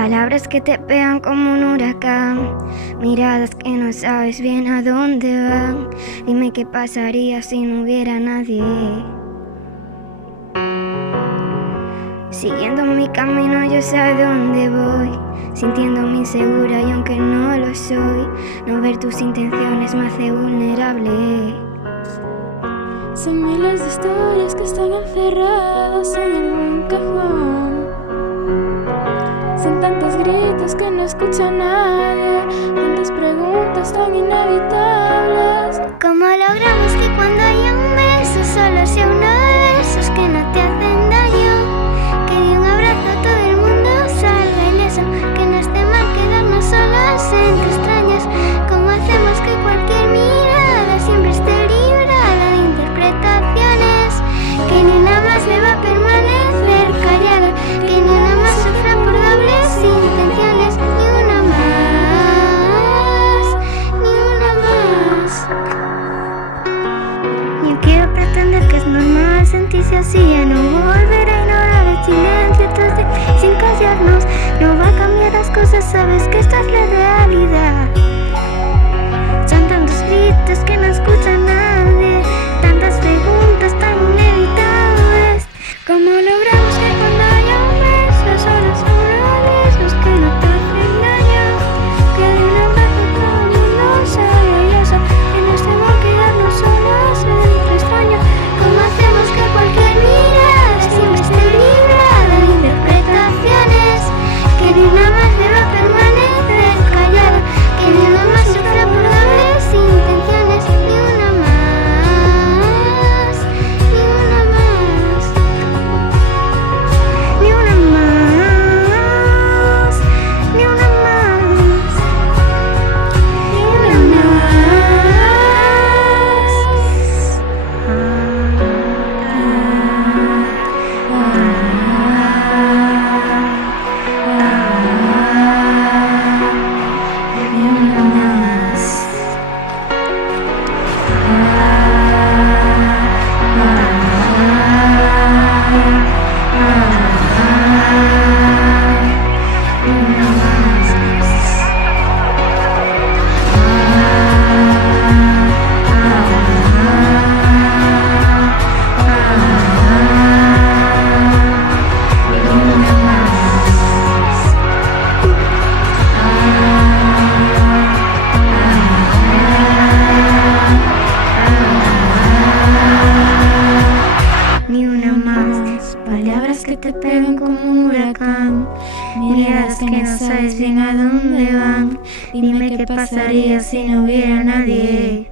Palabras que te pegan como un huracán, miradas que no sabes bien a dónde van. Dime qué pasaría si no hubiera nadie. Siguiendo mi camino yo sé a dónde voy, sintiéndome insegura y aunque no lo soy, no ver tus intenciones me hace vulnerable. Son miles de historias que están encerradas en algún cajón. Son tantos gritos que no escucha nadie, tantas preguntas tan inevitables. ¿Cómo logramos que cuando haya un beso solo sea uno de esos que no te hacen daño? Que de un abrazo a todo el mundo salga ileso, que no esté mal quedarnos solos entre extraños. ¿Cómo hacemos que cualquier mirada siempre esté librada de interpretaciones? Que ni una más le va a permanecer callada, que ni una más sufra por dobles intenciones, ni una más, ni una más. Yo quiero pretender que es normal sentirse así, ya no volver a ignorar el silencio, entonces sin callarnos, no va a cambiar las cosas, sabes que esta es la realidad. Son tantos gritos que no escucha nadie, tantas preguntas tan inevitables. ¿Cómo logramos que cuando haya un beso solo sea uno de esos que no te hacen daño? Que de un abrazo todo el mundo salga ileso, que no esté mal quedarnos solos entre extraños. ¿Cómo hacemos que cualquier mirada siempre esté librada de interpretaciones? Que ni una más le va a permanecer callada, que ni una más sufra por dobles intenciones, ni una más, ni una más, ni una más, ni una más, ni una ni una más. Palabras que te pegan como un huracán, miradas que no sabes bien a dónde van. Dime qué pasaría si no hubiera nadie.